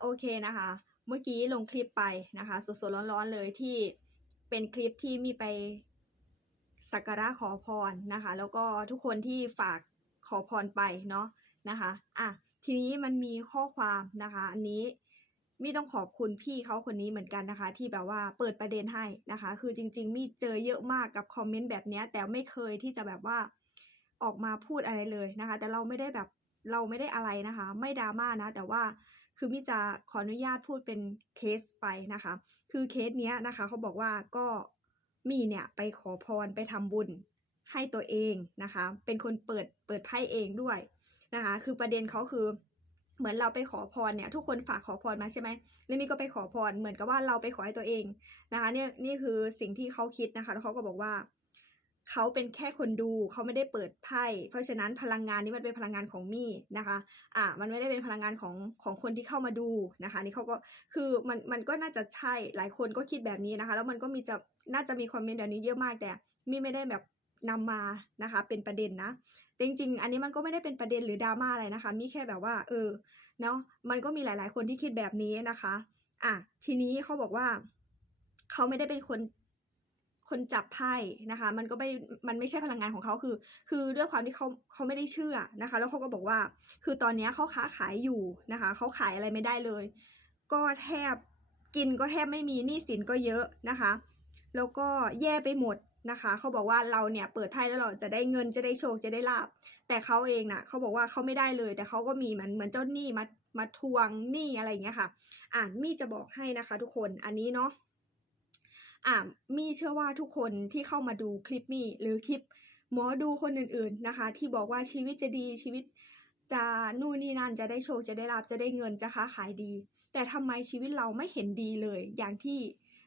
โอเคนะคะ เมื่อกี้ลงคลิปไปนะคะ สดๆร้อนๆเลยที่เป็นคลิปที่มีไปสักการะขอพรนะคะ แล้วก็ทุกคนที่ฝากขอพรไปเนาะนะคะอะทีนี้มันมีข้อความนะคะ อันนี้มี่ต้องขอบคุณพี่เขาคนนี้เหมือนกันนะคะ ที่แบบว่าเปิดประเด็นให้นะคะ คือจริง ๆ มี่เจอเยอะมากกับคอมเมนต์แบบเนี้ยแต่ไม่เคยที่จะแบบว่าออกมาพูดอะไรเลยนะคะ แต่เราไม่ได้แบบเราไม่ได้อะไรนะคะ ไม่ดราม่านะ แต่ว่า คือมี่จะขออนุญาตพูดเป็นเคสไปนะคะ คือเคสเนี้ยนะคะเขาบอกว่าก็มีเนี่ยไปขอพรไปทำบุญให้ตัวเองนะคะ เป็นคนเปิดเปิดไพ่เองด้วยนะคะ คือประเด็นเขาคือเหมือนเราไปขอพรเนี่ยทุกคนฝากขอพรมาใช่ไหมแล้วนี่ก็ไปขอพรเหมือนกับว่าเราไปขอให้ตัวเองนะคะเนี่ยนี่คือสิ่งที่เขาคิดนะคะ แล้วเขาก็บอกว่า เขาเป็นแค่คนดูเขาไม่ได้เปิดไพ่เพราะฉะนั้นพลังงานนี้มันเป็นพลังงานของมี่นะคะอ่ามันไม่ได้เป็นพลังงานของของคนที่เข้ามาดูนะคะนี่เขาก็คือมันมันก็น่าจะใช่หลายคนก็คิดแบบนี้นะคะ แล้วมันก็มีจะน่าจะมีคอมเมนต์แบบนี้เยอะมากแต่มี่ไม่ได้แบบนำมานะคะเป็นประเด็นนะแต่จริงๆ อันนี้มันก็ไม่ได้เป็นประเด็นหรือดราม่าอะไรนะคะ มี่แค่แบบว่า เออเนาะมันก็มีหลาย ๆ คนที่คิดแบบนี้นะคะ อะทีนี้เขาบอกว่า เขาไม่ได้เป็นคน คนจับไพ่นะคะ มันก็ไม่มันไม่ใช่พลังงานของเขาคือ คือด้วยความที่เขาเขาไม่ได้เชื่อนะคะ แล้วเขาก็บอกว่า คือตอนนี้เขาค้าขายอยู่นะคะเขาขายอะไรไม่ได้เลย ก็แทบกินก็แทบไม่มีหนี้สินก็เยอะนะคะ แล้วก็แย่ไปหมดนะคะเขาบอกว่าเราเนี่ยเปิดไพ่แล้วเราจะได้เงินจะได้โชคจะได้ลาบ แต่เขาเองน่ะเขาบอกว่าเขาไม่ได้เลย แต่เขาก็มีเหมือนเหมือนเจ้าหนี้มามาทวงหนี้อะไรอย่างเงี้ยค่ะ อ่านมี่จะบอกให้นะคะ ทุกคนอันนี้เนาะ อ่ามี่เชื่อว่าทุกคนที่เข้ามาดูคลิปมี่หรือคลิปหมอดูคนอื่นๆนะคะ ที่บอกว่าชีวิตจะดีชีวิตจะนู่นนี่นั่นจะได้โชคจะได้ลาบจะได้เงินจะค้าขายดี แต่ทำไมชีวิตเราไม่เห็นดีเลย อย่างที่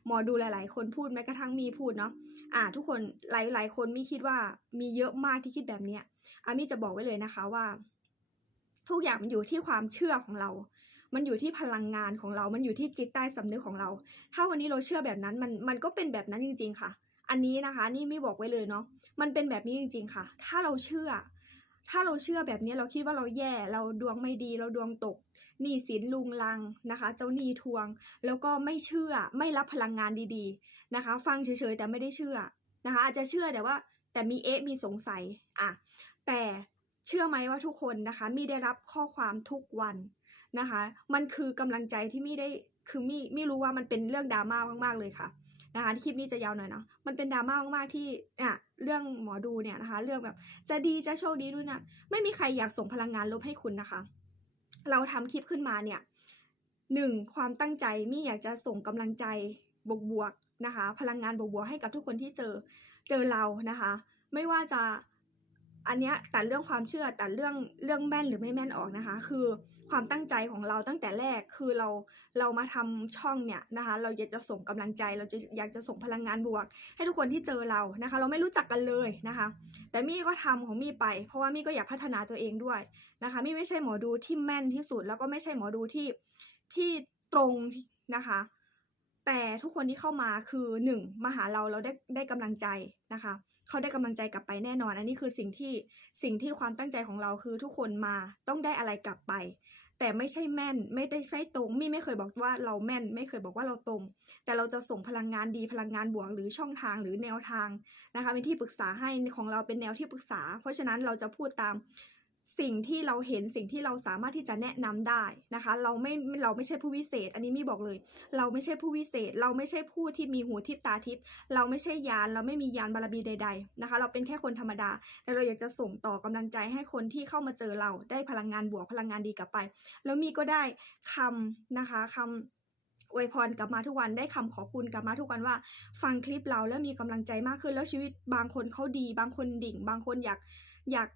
หมอดูหลาย ๆ คนพูดแม้กระทั่งมีพูดเนาะอ่า ทุกคนหลาย ๆ คนมี่คิดว่ามีเยอะมากที่คิดแบบเนี้ยอามี่จะบอกไว้เลยนะคะว่า ทุกอย่างมันอยู่ที่ความเชื่อของเรา มันอยู่ที่พลังงานของเรา มันอยู่ที่จิตใต้สำนึกของเรา ถ้าวันนี้เราเชื่อแบบนั้นมันมันก็เป็นแบบนั้นจริง ๆ ค่ะ อันนี้นะคะนี่ไม่บอกไว้เลยเนาะมันเป็นแบบนี้จริง ๆ ค่ะ ถ้าเราเชื่อ ถ้าเราเชื่อแบบนี้เราคิดว่าเราแย่ เราดวงไม่ดีเราดวงตกหนี้สินลุงลังนะคะ เจ้าหนี้ทวง แล้วก็ไม่เชื่อไม่รับพลังงานดีๆนะคะ ฟังเฉยๆแต่ไม่ได้เชื่อนะคะ อาจจะเชื่อแต่ว่าแต่มีเอ๊ะมีสงสัยอะแต่เชื่อไหมว่าทุกคนนะคะ มีได้รับข้อความทุกวัน นะคะ มันคือกำลังใจที่มี่ได้คือมี่มี่รู้ว่ามันเป็นเรื่องดราม่ามากๆเลยค่ะนะคะคลิปนี้จะยาวหน่อยเนาะมันเป็นดราม่ามากๆที่อะเรื่องหมอดูเนี่ยนะคะ เรื่องแบบจะดีจะโชคดีด้วยนะไม่มีใครอยากส่งพลังงานลบให้คุณนะคะ เราทำคลิปขึ้นมาเนี่ยหนึ่งความตั้งใจมี่อยากจะส่งกำลังใจบวกๆนะคะ พลังงานบวกๆให้กับทุกคนที่เจอเจอเรานะคะ ไม่ว่าจะ อันเนี้ยตัดเรื่องความเชื่อตัดเรื่องเรื่องแม่นหรือไม่แม่นออกนะคะ คือความตั้งใจของเราตั้งแต่แรกคือเราเรามาทำช่องเนี่ยนะคะ เราอยากจะส่งกำลังใจ เราจะอยากจะส่งพลังงานบวก ให้ทุกคนที่เจอเรานะคะ เราไม่รู้จักกันเลยนะคะ แต่มี่ก็ทำของมี่ไป เพราะว่ามี่ก็อยากพัฒนาตัวเองด้วยนะคะมี่ไม่ใช่หมอดูที่แม่นที่สุด แล้วก็ไม่ใช่หมอดูที่ที่ตรงนะคะ แต่ทุกคนที่เข้ามาคือหนึ่งมาหาเราเราได้ได้กำลังใจนะคะ เขาได้กำลังใจกลับไปแน่นอน อันนี้คือสิ่งที่สิ่งที่ความตั้งใจของเราคือทุกคนมาต้องได้อะไรกลับไป แต่ไม่ใช่แม่นไม่ได้ใช่ตรงมี่ไม่เคยบอกว่าเราแม่น ไม่เคยบอกว่าเราตรง แต่เราจะส่งพลังงานดีพลังงานบวกหรือช่องทางหรือแนวทางนะคะเป็นที่ปรึกษาให้ของเราเป็นแนวที่ปรึกษา เพราะฉะนั้นเราจะพูดตาม สิ่งที่เราเห็นสิ่งที่เราสามารถที่จะแนะนำได้นะคะ เราไม่เราไม่ใช่ผู้วิเศษ อันนี้มี่บอกเลย เราไม่ใช่ผู้วิเศษ เราไม่ใช่ผู้ที่มีหูทิพตาทิพเราไม่ใช่ยานเราไม่มียานบารมีใด ๆนะคะ เราเป็นแค่คนธรรมดา แต่เราอยากจะส่งต่อกำลังใจให้คนที่เข้ามาเจอเราได้พลังงานบวกพลังงานดีกลับไป แล้วมีก็ได้คำนะคะคำอวยพรกลับมาทุกวันได้คำขอบคุณกลับมาทุกวันว่า ฟังคลิปเราแล้วมีกำลังใจมากขึ้นแล้วชีวิตบางคนเขาดี บางคนดิ่ง บางคนอยากอยาก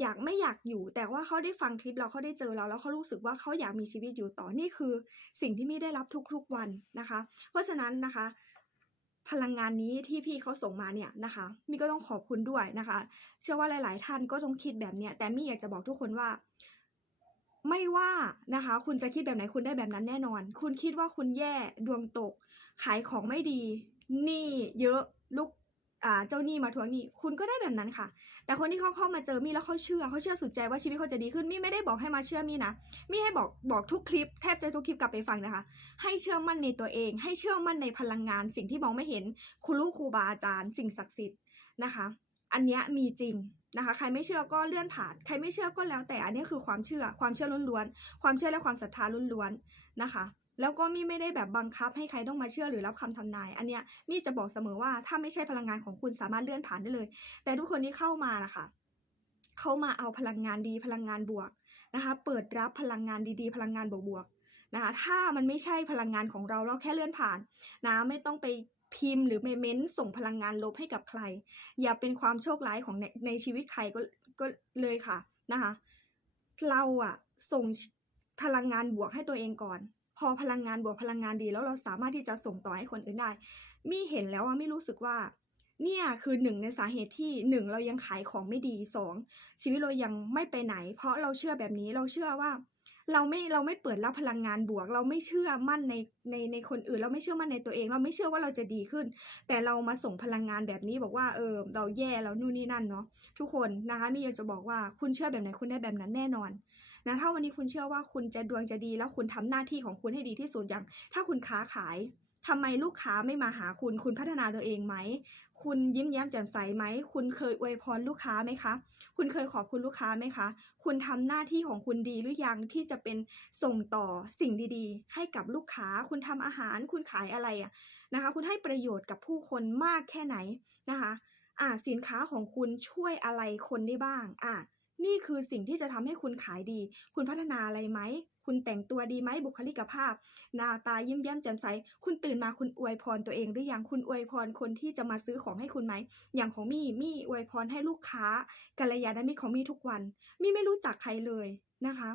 อยากไม่อยากอยู่ แต่ว่าเขาได้ฟังคลิปเราเขาได้เจอเราแล้วเขารู้สึกว่าเขาอยากมีชีวิตอยู่ต่อนี่คือ สิ่งที่มี่ได้รับทุกๆวันนะคะ เพราะฉะนั้นนะคะ พลังงานนี้ที่พี่เขาส่งมาเนี่ยนะคะมี่ก็ต้องขอบคุณด้วยนะคะ เชื่อว่าหลาย ๆ ท่านก็ต้องคิดแบบเนี้ยแต่มี่อยากจะบอกทุกคนว่า ไม่ว่านะคะ คุณจะคิดแบบไหนคุณได้แบบนั้นแน่นอน คุณคิดว่าคุณแย่ดวงตก ขายของไม่ดีหนี้เยอะลูก เจ้าหนี้มาทวงหนี้คุณก็ได้แบบนั้นค่ะ แต่คนที่เขาเข้ามาเจอมี่แล้วเขาเชื่อเขาเชื่อสุดใจว่าชีวิตเขาจะดีขึ้นมี่ไม่ได้บอกให้มาเชื่อมี่นะมี่ให้บอกบอกทุกคลิปแทบจะทุกคลิปกลับไปฟังนะคะ ให้เชื่อมั่นในตัวเอง ให้เชื่อมั่นในพลังงาน สิ่งที่มองไม่เห็นครูลูกครูบาอาจารย์ สิ่งศักดิ์สิทธิ์นะคะ อันนี้มีจริงนะคะ ใครไม่เชื่อก็เลื่อนผ่าน ใครไม่เชื่อก็แล้วแต่อันนี้คือความเชื่อความเชื่อล้วนๆความเชื่อและความศรัทธาล้วนๆนะคะ แล้วก็มี่ไม่ได้แบบบังคับให้ใครต้องมาเชื่อหรือรับคำทำนาย อันเนี้ยมี่จะบอกเสมอว่าถ้าไม่ใช่พลังงานของคุณสามารถเลื่อนผ่านได้เลย แต่ทุกคนที่เข้ามานะคะเข้ามาเอาพลังงานดีพลังงานบวกนะคะ เปิดรับพลังงานดีๆ พลังงานบวกๆนะคะ ถ้ามันไม่ใช่พลังงานของเราเราแค่เลื่อนผ่านนะไม่ต้องไปพิมพ์หรือเม้นส่งพลังงานลบให้กับใคร อย่าเป็นความโชคร้ายของในในชีวิตใครก็ก็เลยค่ะนะคะ เราอะส่งพลังงานบวกให้ตัวเองก่อน พอพลังงานบวกพลังงานดีแล้วเราสามารถที่จะส่งต่อให้คนอื่นได้ มี่เห็นแล้วว่าไม่รู้สึกว่า เนี่ยคือหนึ่งในสาเหตุที่หนึ่งเรายังขายของไม่ดีสองชีวิตเรายังไม่ไปไหน เพราะเราเชื่อแบบนี้เราเชื่อว่า เราไม่เราไม่เปิดรับพลังงานบวก เราไม่เชื่อมั่นในในในคนอื่น เราไม่เชื่อมั่นในตัวเอง เราไม่เชื่อว่าเราจะดีขึ้น แต่เรามาส่งพลังงานแบบนี้บอกว่าเออเราแย่แล้วนู่นนี่นั่นเนาะทุกคนนะคะมีอยากจะบอกว่าคุณเชื่อแบบไหนคุณได้แบบนั้นแน่นอนนะถ้าวันนี้คุณเชื่อว่าคุณจะดวงจะดีแล้วคุณทำหน้าที่ของคุณให้ดีที่สุดอย่าง ถ้าคุณค้าขาย ทำไมลูกค้าไม่มาหาคุณ คุณพัฒนาตัวเองไหม คุณยิ้มแย้มแจ่มใสไหม คุณเคยอวยพรลูกค้าไหมคะ คุณเคยขอบคุณลูกค้าไหมคะ คุณทำหน้าที่ของคุณดีหรือยังที่จะเป็นส่งต่อสิ่งดีๆ ให้กับลูกค้า คุณทำอาหาร คุณขายอะไรอะนะคะ คุณให้ประโยชน์กับผู้คนมากแค่ไหนนะคะอ่าสินค้าของคุณช่วยอะไรคนได้บ้างอ่านี่คือสิ่งที่จะทำให้คุณขายดี คุณพัฒนาอะไรไหม คุณแต่งตัวดีไหมบุคลิกภาพ หน้าตายิ้มแย้มแจ่มใส คุณตื่นมาคุณอวยพรตัวเอง หรือยังคุณอวยพรคนที่จะมาซื้อของให้คุณไหม อย่างของมี่มี่อวยพรให้ลูกค้ากัลยาณมิตรของมี่ทุกวันมี่ไม่รู้จักใครเลยนะคะ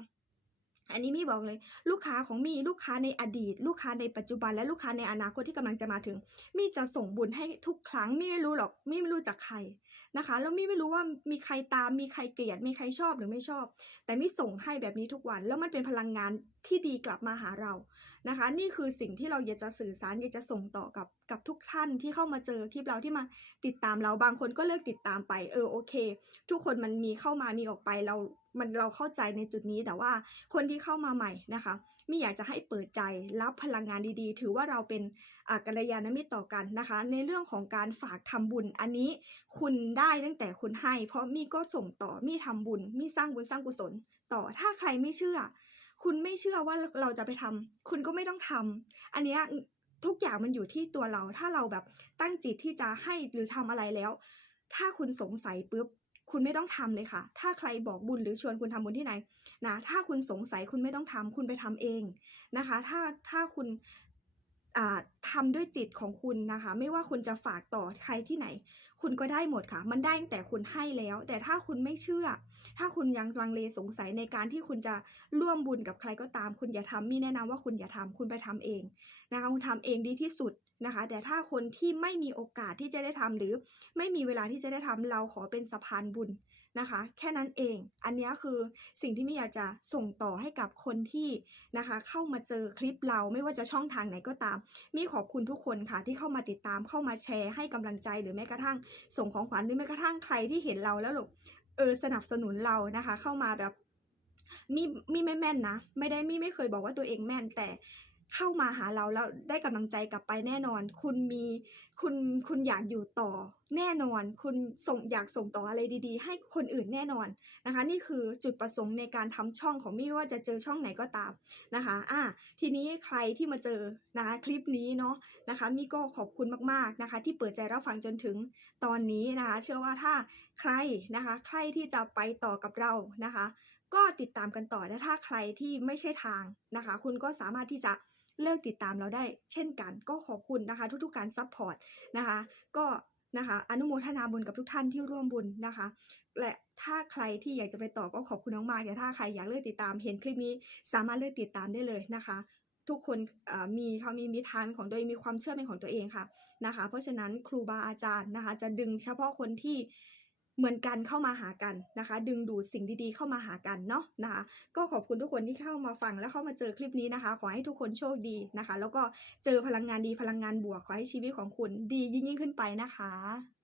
อันนี้มี่บอกเลย ลูกค้าของมี่ลูกค้าในอดีต ลูกค้าในปัจจุบันและลูกค้าในอนาคตที่กำลังจะมาถึงมี่จะส่งบุญให้ทุกครั้งมี่ไม่รู้หรอกมี่ไม่รู้จักใคร นะคะแล้วมี่ไม่รู้ว่ามีใครตามมีใครเกลียดมีใครชอบหรือไม่ชอบ แต่มี่ส่งให้แบบนี้ทุกวันแล้วมันเป็นพลังงานที่ดีกลับมาหาเรานะคะ นี่คือสิ่งที่เราอยากจะสื่อสารอยากจะส่งต่อกับกับทุกท่านที่เข้ามาเจอคลิปเราที่มาติดตามเราบางคนก็เลิกติดตามไปเออโอเค ทุกคนมันมีเข้ามามีออกไปเรา มันเราเข้าใจในจุดนี้แต่ว่าคนที่เข้ามาใหม่นะคะมี่อยากจะให้เปิดใจรับพลังงานดีๆ ถือว่าเราเป็นอากัลยาณมิตรต่อกันนะคะ ในเรื่องของการฝากทำบุญอันนี้คุณได้ตั้งแต่คุณให้ เพราะมี่ก็ส่งต่อมี่ทำบุญมี่สร้างบุญสร้างกุศล ต่อถ้าใครไม่เชื่อ คุณไม่เชื่อว่าเราจะไปทำคุณก็ไม่ต้องทำอันเนี้ยทุกอย่างมันอยู่ที่ตัวเรา ถ้าเราแบบตั้งจิตที่จะให้หรือทำอะไรแล้ว ถ้าคุณสงสัยปุ๊บ คุณไม่ต้องทำเลยค่ะ ถ้าใครบอกบุญหรือชวนคุณทำบุญที่ไหนนะ ถ้าคุณสงสัยคุณไม่ต้องทำคุณไปทำเองนะคะ ถ้าถ้าคุณ อ่าทำด้วยจิตของคุณนะคะ ไม่ว่าคุณจะฝากต่อใครที่ไหน คุณก็ได้หมดค่ะ มันได้ตั้งแต่คุณให้แล้ว แต่ถ้าคุณไม่เชื่อ ถ้าคุณยังลังเลสงสัยในการที่คุณจะร่วมบุญกับใครก็ตาม คุณอย่าทำมีแนะนำว่าคุณอย่าทำคุณไปทำเองนะคะคุณทำเองดีที่สุดนะคะ แต่ถ้าคนที่ไม่มีโอกาสที่จะได้ทำหรือไม่มีเวลาที่จะได้ทำเราขอเป็นสะพานบุญ นะคะ แค่นั้นเอง อันนี้คือสิ่งที่มี่อยากจะส่งต่อให้กับคนที่นะคะ เข้ามาเจอคลิปเราไม่ว่าจะช่องทางไหนก็ตาม มีขอบคุณทุกคนค่ะที่เข้ามาติดตามเข้ามาแชร์ให้กำลังใจหรือแม้กระทั่ง ส่งของขวัญหรือแม้กระทั่งใครที่เห็นเราแล้วหรอกเออสนับสนุนเรานะคะ เข้ามาแบบมีมีไม่แม่นนะ ไม่ได้มีไม่เคยบอกว่าตัวเองแม่นแต่ เข้ามาหาเราแล้วได้กำลังใจกลับไปแน่นอน คุณมีคุณคุณอยากอยู่ต่อแน่นอน คุณส่งอยากส่งต่ออะไรดีๆ ให้คนอื่นแน่นอนนะคะ นี่คือจุดประสงค์ในการทำช่องของมี่ว่าจะเจอช่องไหนก็ตามนะคะอะทีนี้ใครที่มาเจอนะคะคลิปนี้เนาะนะคะมี่ก็ขอบคุณมากๆนะคะ ที่เปิดใจรับฟังจนถึงตอนนี้นะคะ เชื่อว่าถ้าใครนะคะใครที่จะไปต่อกับเรานะคะ ก็ติดตามกันต่อและถ้าใครที่ไม่ใช่ทางนะคะ คุณก็สามารถที่จะ เลิกติดตามเราได้ เช่นกัน ก็ขอบคุณนะคะ ทุกๆการซัพพอร์ตนะคะ ก็นะคะอนุโมทนาบุญกับทุกท่านที่ร่วมบุญนะคะ และถ้าใครที่อยากจะไปต่อก็ขอบคุณมากๆเดี๋ยวถ้าใครอยากเลิกติดตามเห็นคลิปนี้ สามารถเลิกติดตามได้เลยนะคะ ทุกคนมีเขามีมิทานของตัวเองมีความเชื่อเป็นของตัวเองค่ะนะคะ เพราะฉะนั้นครูบาอาจารย์นะคะ จะดึงเฉพาะคนที่ เหมือนกันเข้ามาหากันนะคะ ดึงดูดสิ่งดีๆเข้ามาหากันเนาะนะคะก็ขอบคุณทุกคนที่เข้ามาฟังและเข้ามาเจอคลิปนี้นะคะ ขอให้ทุกคนโชคดีนะคะ แล้วก็เจอพลังงานดีพลังงานบวกขอให้ชีวิตของคุณดียิ่งยิ่งขึ้นไปนะคะ